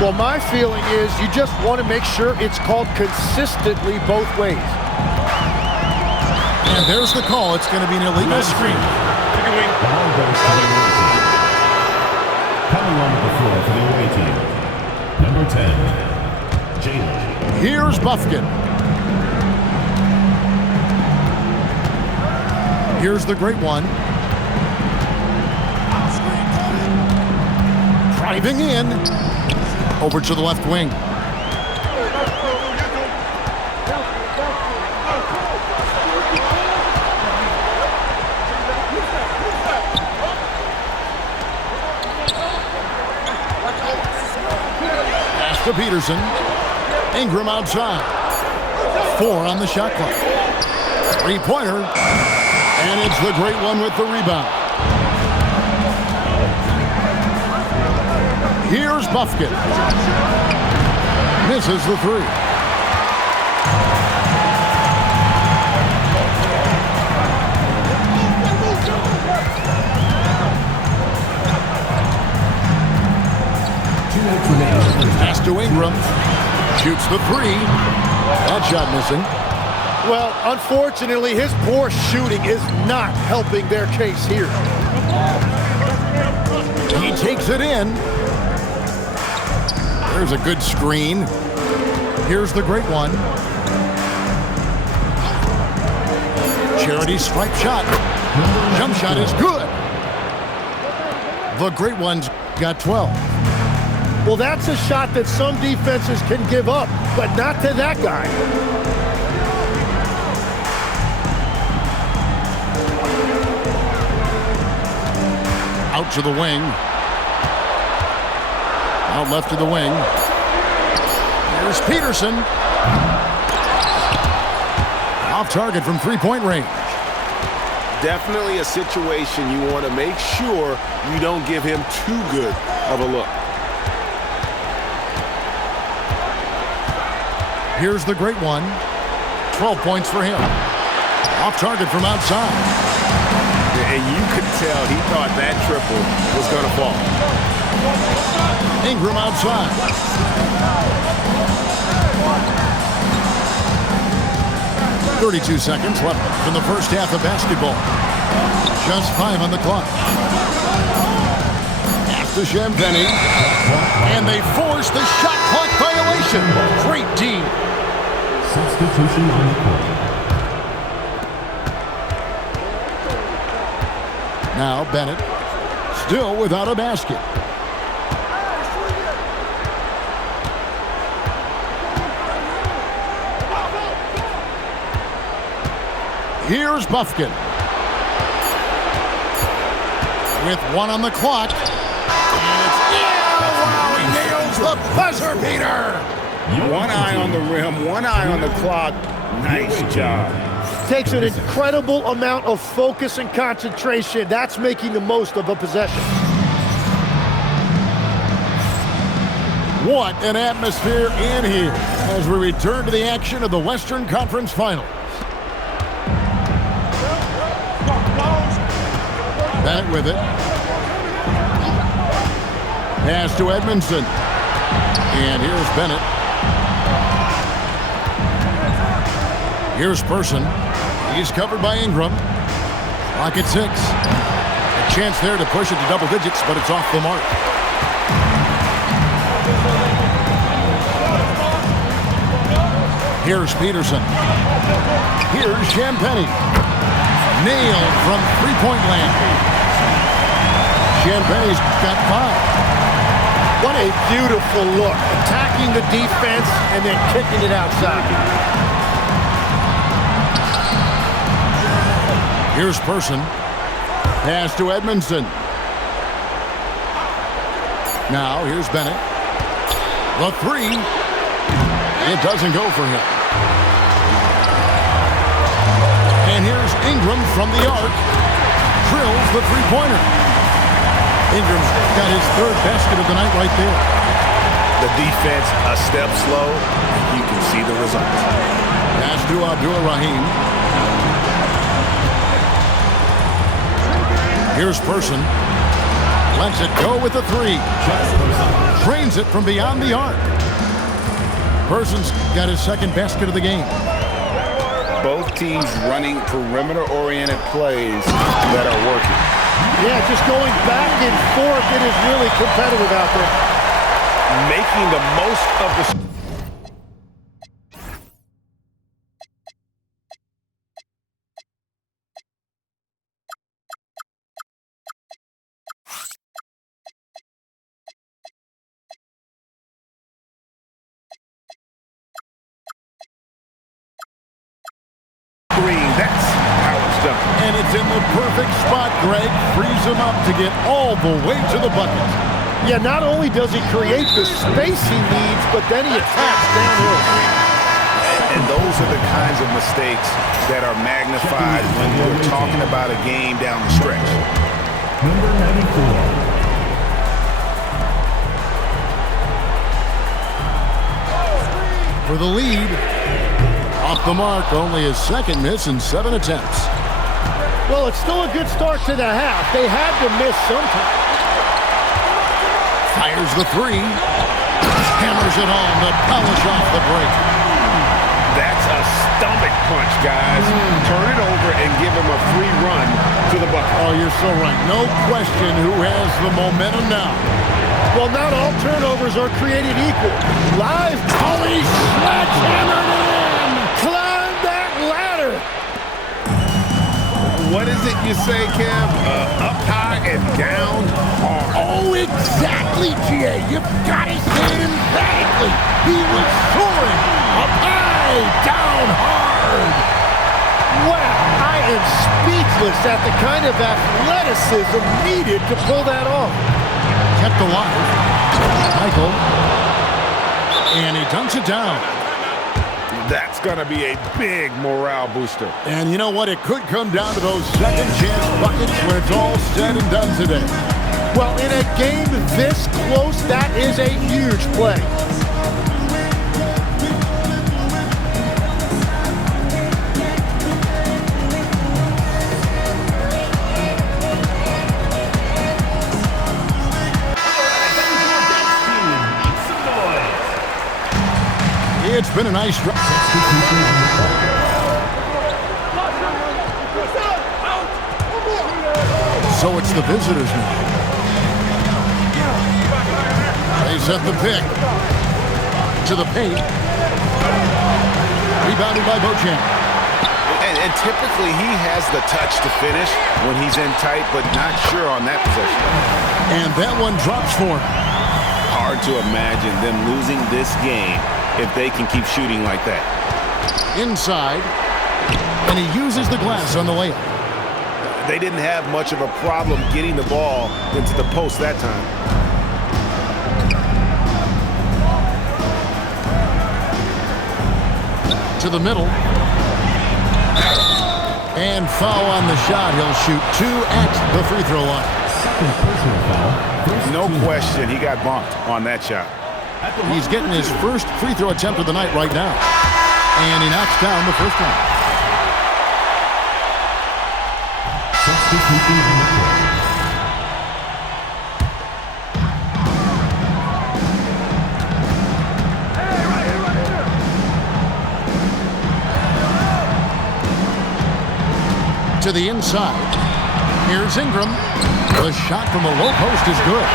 Well, my feeling is you just want to make sure it's called consistently both ways. And there's the call. It's going to be an illegal screen. Coming on the floor for the away team, number 10, Jalen. Here's Bufkin. Here's the great one. Driving in. Over to the left wing. Pass to Peterson. Ingram outside. 4 on the shot clock. 3-pointer. And it's the great one with the rebound. Here's Bufkin. Misses the 3. Pass to Ingram. Shoots the 3. That shot missing. Well, unfortunately, his poor shooting is not helping their case here. He takes it in. There's a good screen. Here's the great one. Charity stripe shot. Jump shot is good. The great one's got 12. Well, that's a shot that some defenses can give up, but not to that guy. Out to the wing. Out left to the wing. Here's Peterson. Off target from 3-point range. Definitely a situation you want to make sure you don't give him too good of a look. Here's the great one. 12 points for him. Off target from outside. And you could tell he thought that triple was going to fall. Ingram outside. .32 seconds left in the first half of basketball. Just 5 on the clock. Pass to Champagnie. And they force the shot clock violation. Great D. Substitution on the court. Now Bennett, still without a basket. Here's Bufkin. With 1 on the clock. And it's wow, he nails the buzzer beater. 1 eye on the rim, 1 eye on the clock. Nice job. Takes an incredible amount of focus and concentration. That's making the most of a possession. What an atmosphere in here as we return to the action of the Western Conference Finals. Bennett with it. Pass to Edmondson. And here's Bennett. Here's Person. He's covered by Ingram. Clock at 6. A chance there to push it to double digits, but it's off the mark. Here's Peterson. Here's Champagnie. Nailed from 3-point land. Champagnie's got 5. What a beautiful look. Attacking the defense and then kicking it outside. Here's Person. Pass to Edmondson. Now here's Bennett. The 3. It doesn't go for him. And here's Ingram from the arc. Drills the 3-pointer. Ingram's got his 3rd basket of the night right there. The defense a step slow. You can see the results. Pass to Abdul-Rahim. Here's Person. Lets it go with the 3. drains it from beyond the arc. Person's got his second basket of the game. Both teams running perimeter-oriented plays that are working. Yeah, just going back and forth. It is really competitive out there. Making the most of the... That's how it's done. And it's in the perfect spot, Greg. Frees him up to get all the way to the bucket. Yeah, not only does he create the space he needs, but then he attacks downhill. And those are the kinds of mistakes that are magnified when we're talking about a game down the stretch. Number 94. For the lead. Off the mark, only his second miss in 7 attempts. Well, it's still a good start to the half. They had to miss sometime. Fires the three. Hammers it home to polish off the break. That's a stomach punch, guys. Turn it over and give him a free run to the bucket. Oh, you're so right. No question who has the momentum now. Well, not all turnovers are created equal. Live Tully sledgehammered in. Climb that ladder. What is it you say, Kev? Up high and down hard. Oh, exactly, G.A. You've got to say it emphatically. He was soaring up high, down hard. Wow, I am speechless at the kind of athleticism needed to pull that off. Kept alive. Michael. And he dunks it down. That's going to be a big morale booster. And you know what? It could come down to those second chance buckets when it's all said and done today. Well, in a game this close, that is a huge play. It's been a nice drive. So it's the visitors now. They set the pick. To the paint. Rebounded by Beauchamp. And typically he has the touch to finish when he's in tight, but not sure on that possession. And that one drops for him. Hard to imagine them losing this game if they can keep shooting like that. Inside. And he uses the glass on the layup. They didn't have much of a problem getting the ball into the post that time. To the middle. And foul on the shot. He'll shoot 2 at the free throw line. No question, he got bumped on that shot. He's getting his first free throw attempt of the night right now. And he knocks down the first one. To the inside. Here's Ingram. The shot from the low post is good.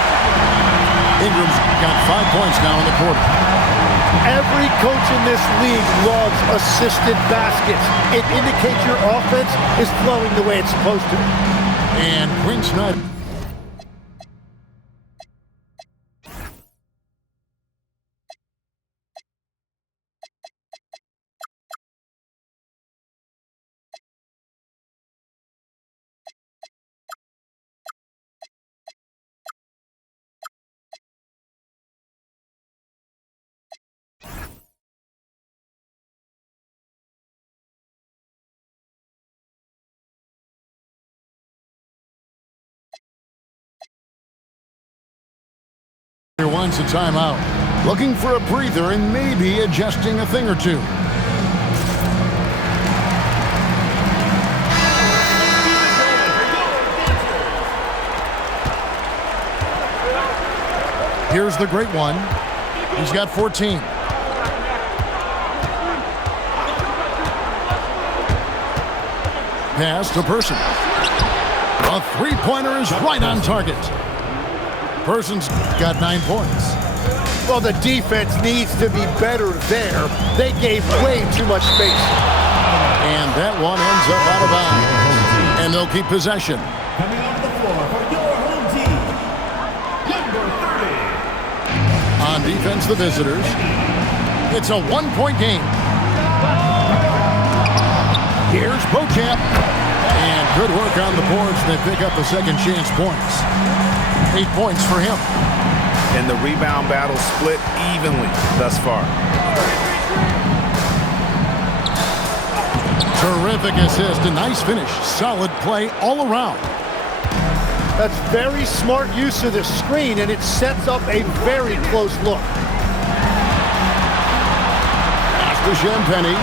Ingram's got 5 points now in the quarter. Every coach in this league loves assisted baskets. It indicates your offense is flowing the way it's supposed to. And Quinn Snyder. Wants a timeout. Looking for a breather and maybe adjusting a thing or two. Here's the great one. He's got 14. Pass to Person. A three-pointer is right on target. Person's got 9 points. Well, the defense needs to be better there. They gave way too much space. And that one ends up out of bounds. And they'll keep possession. Coming onto the floor for your home team, number 30. On defense, the visitors. It's a 1-point game. Here's Beauchamp. And good work on the boards. They pick up the second chance points. 8 points for him. And the rebound battle split evenly thus far. Terrific assist. A nice finish. Solid play all around. That's very smart use of the screen, and it sets up a very close look. Pass to Champagny.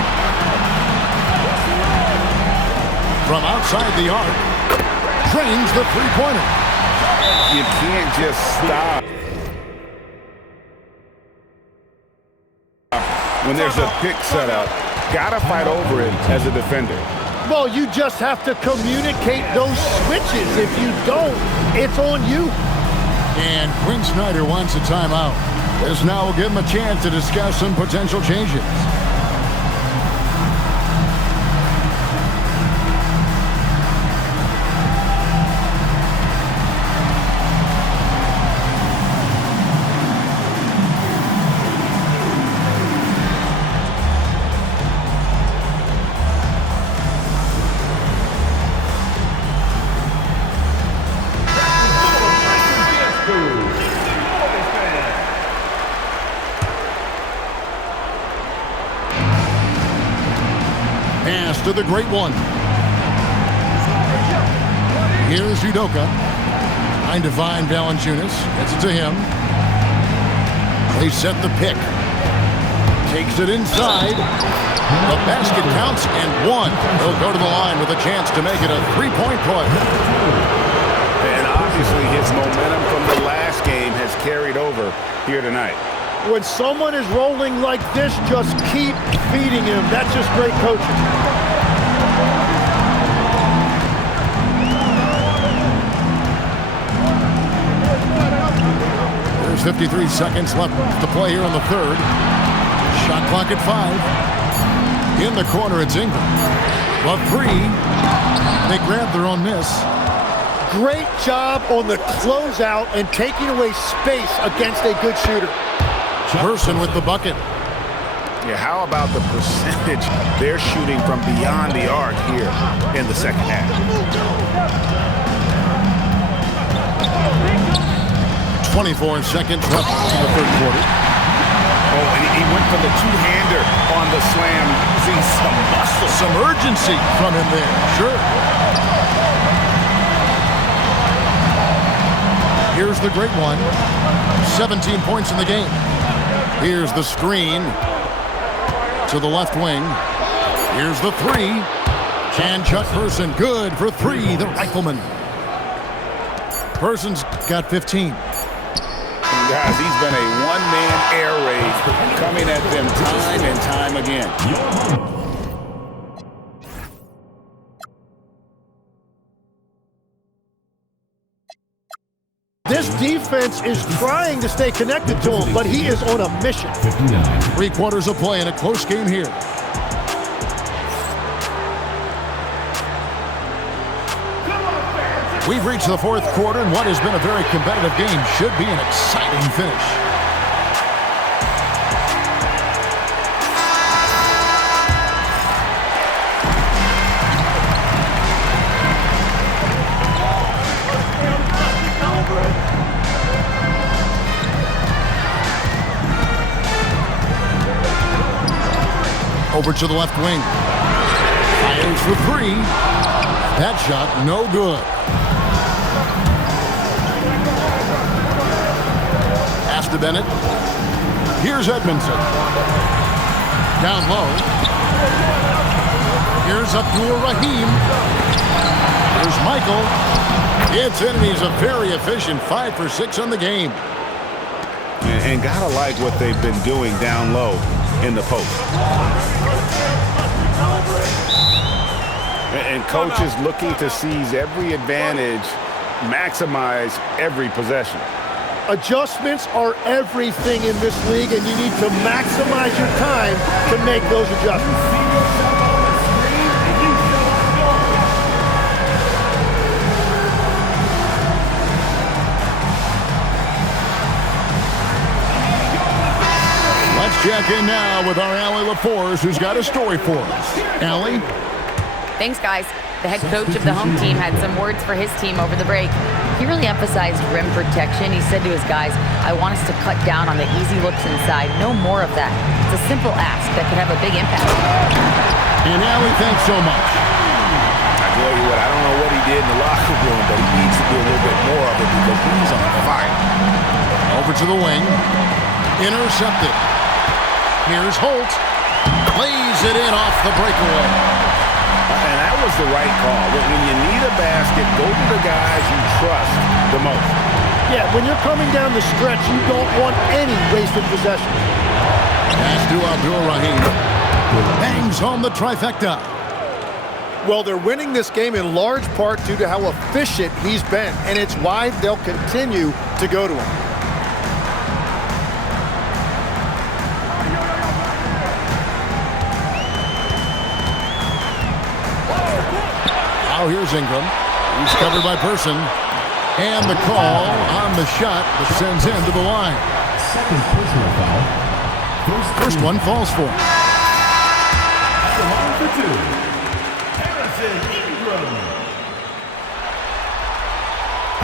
From outside the arc. Drains the three-pointer. You can't just stop when there's a pick set up. Gotta fight over it as a defender. Well, you just have to communicate those switches. If you don't, it's on you. And Quinn Snyder wants a timeout. This now will give him a chance to discuss some potential changes. Pass to the great one. Here's Udoka. Trying to find Valanciunas. Gets it to him. They set the pick. Takes it inside. The basket counts and one. He'll go to the line with a chance to make it a three-point play. And obviously his momentum from the last game has carried over here tonight. When someone is rolling like this, just keep feeding him. That's just great coaching. There's 53 seconds left to play here in the third. Shot clock at 5. In the corner, it's Ingram. The three. They grab their own miss. Great job on the closeout and taking away space against a good shooter. Person with the bucket. Yeah, how about the percentage they're shooting from beyond the arc here in the second half? 24 seconds left in the third quarter. Oh, and he went for the two-hander on the slam, using some muscle. Some urgency from him there. Sure. Here's the great one. 17 points in the game. Here's the screen to the left wing. Here's the three. Can Chuck Person. Good for three, the rifleman. Person's got 15. Guys, he's been a one-man air raid coming at them time and time again. This defense is trying to stay connected to him, but he is on a mission. 59. 3 quarters of play in a close game here. We've reached the fourth quarter, and what has been a very competitive game should be an exciting finish. Over to the left wing. Fires for three. That shot, no good. Pass to Bennett. Here's Edmondson. Down low. Here's Abdul Rahim. Here's Michael. It's in, and he's a very efficient 5 for 6 on the game. And gotta like what they've been doing down low in the post. And coach is looking to seize every advantage, maximize every possession. Adjustments are everything in this league, and you need to maximize your time to make those adjustments. Let's check in now with our Allie LaForce, who's got a story for us. Allie? Thanks, guys. The head coach of the home team had some words for his team over the break. He really emphasized rim protection. He said to his guys, I want us to cut down on the easy looks inside. No more of that. It's a simple ask that could have a big impact. And Allie, thanks so much. I tell you what, I don't know what he did in the locker room, but he needs to do a little bit more of it because he's on fire. Over to the wing. Intercepted. Here's Holt. Plays it in off the breakaway. And that was the right call. When you need a basket, go to the guys you trust the most. Yeah, when you're coming down the stretch, you don't want any wasted possession. Pass to Abdur-Rahim. Bangs home the trifecta. Well, they're winning this game in large part due to how efficient he's been, and it's why they'll continue to go to him. Now here's Ingram. He's covered by Person. And the call on the shot that sends him to the line. Second personal foul. First one falls for him. At the line for two, Harrison Ingram.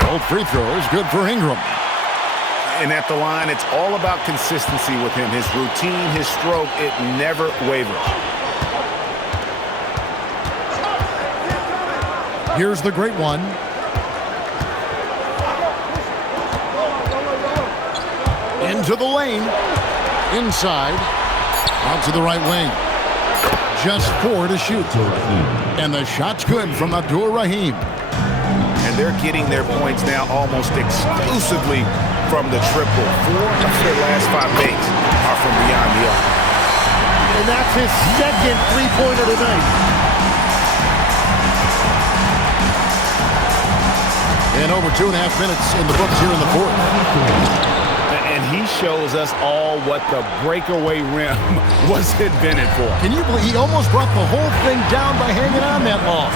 Both free throws good for Ingram. And at the line, it's all about consistency with him. His routine, his stroke, it never wavers. Here's the great one. Into the lane. Inside. Out to the right wing. Just 4 to shoot. And the shot's good from Abdur-Rahim. And they're getting their points now almost exclusively from the triple. 4 of their last 5 makes are from beyond the arc. And that's his second three-pointer tonight. And over 2.5 minutes in the books here in the fourth. And he shows us all what the breakaway rim was invented for. Can you believe he almost brought the whole thing down by hanging on that long?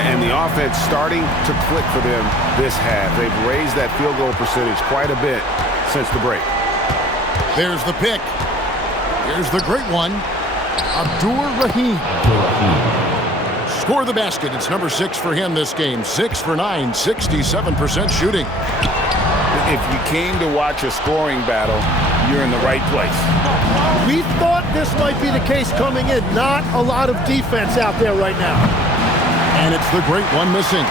And the offense starting to click for them this half. They've raised that field goal percentage quite a bit since the break. There's the pick. Here's the great one. Abdur-Rahim. Score the basket. It's number 6 for him this game. 6 for 9, 67% shooting. If you came to watch a scoring battle, you're in the right place. We thought this might be the case coming in. Not a lot of defense out there right now. And it's the great one missing.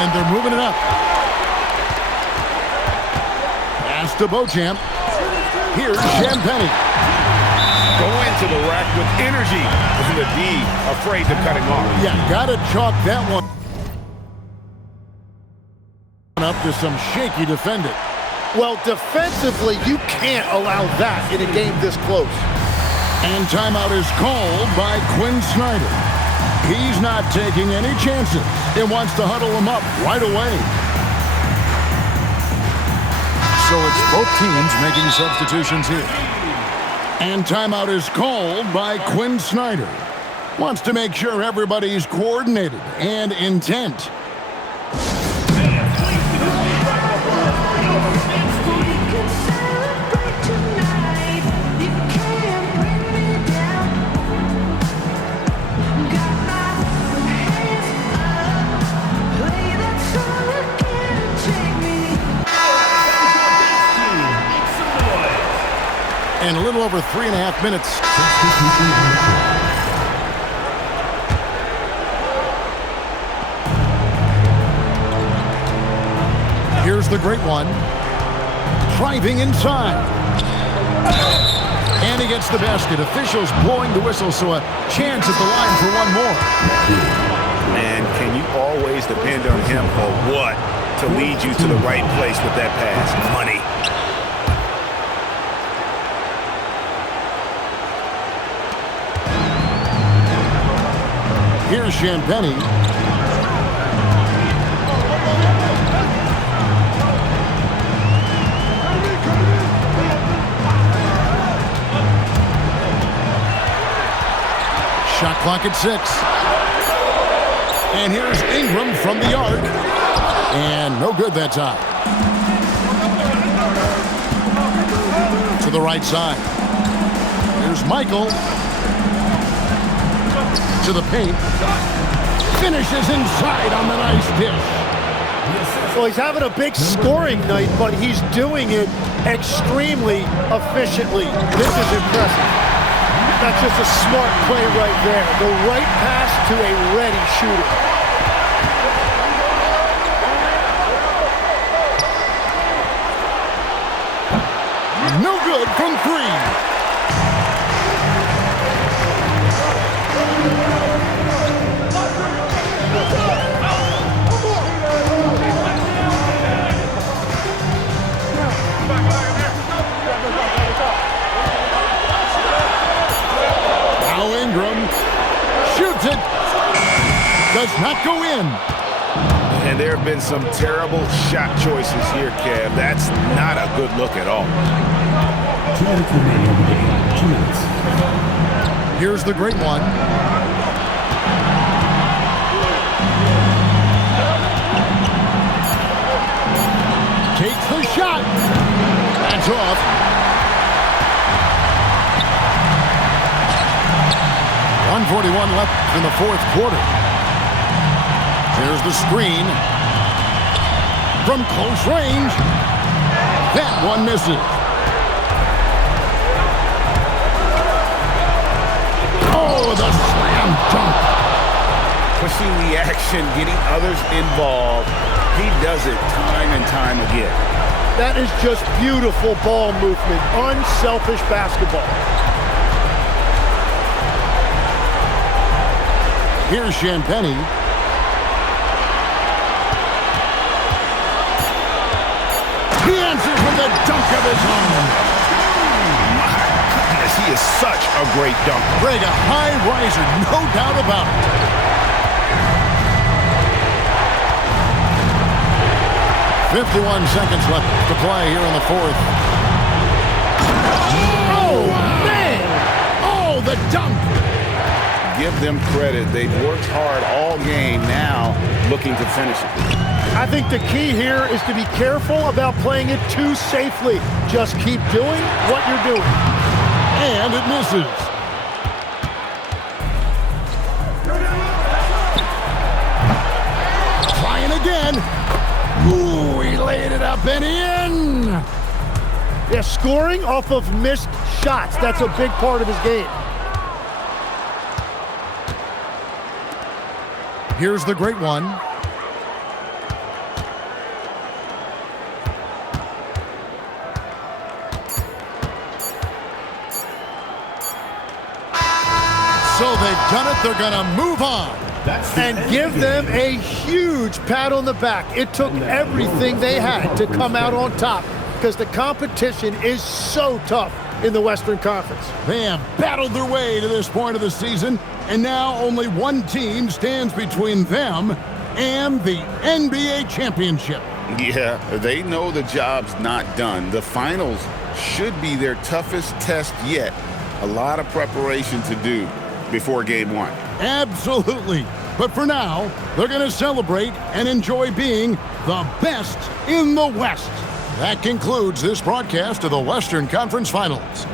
And they're moving it up. Pass to Beauchamp. Here's Champagnie. Going to the rack with energy. The D afraid to cut him off. Yeah, gotta chalk that one up to some shaky defending. Well, defensively, you can't allow that in a game this close. And timeout is called by Quinn Snyder. He's not taking any chances and wants to huddle him up right away. So it's both teams making substitutions here. And timeout is called by Quinn Snyder. Wants to make sure everybody's coordinated and intent. And a little over 3.5 minutes. Here's the great one. Driving inside. And he gets the basket. Officials blowing the whistle, so a chance at the line for one more. And can you always depend on him or what to lead you to the right place with that pass? Money. Here's Champagnie. Shot clock at 6. And here's Ingram from the arc. And no good that time. To the right side. Here's Michael. To the paint. Finishes inside on the nice dish. Well, he's having a big scoring night, but he's doing it extremely efficiently. This is impressive. That's just a smart play right there. The right pass to a ready shooter. No good from 3. Now Ingram shoots it. Does not go in. And there have been some terrible shot choices here, Kev. That's not a good look at all. 2 minutes remaining in the game. 2 minutes. Here's the great one. Takes the shot. That's off. .141 left in the fourth quarter. Here's the screen. From close range. That one misses. Oh, the slam dunk. Pushing the action, getting others involved. He does it time and time again. That is just beautiful ball movement. Unselfish basketball. Here's Champagnie. He answers with a dunk of his own. My goodness, he is such a great dunker. Greg, a high riser, no doubt about it. .51 seconds left to play here in the fourth. Oh, man! Oh, the dunk! Give them credit. They've worked hard all game, now looking to finish it. I think the key here is to be careful about playing it too safely. Just keep doing what you're doing. And it misses. Trying again. Ooh, he laid it up and in. Yeah, scoring off of missed shots. That's a big part of his game. Here's the great one. So they've done it. They're going to move on. And give them a huge pat on the back. It took everything they had to come out on top because the competition is so tough in the Western Conference. They have battled their way to this point of the season, and now only one team stands between them and the NBA championship. Yeah, they know the job's not done. The finals should be their toughest test yet. A lot of preparation to do before game one. Absolutely. But for now, they're going to celebrate and enjoy being the best in the West. That concludes this broadcast of the Western Conference Finals.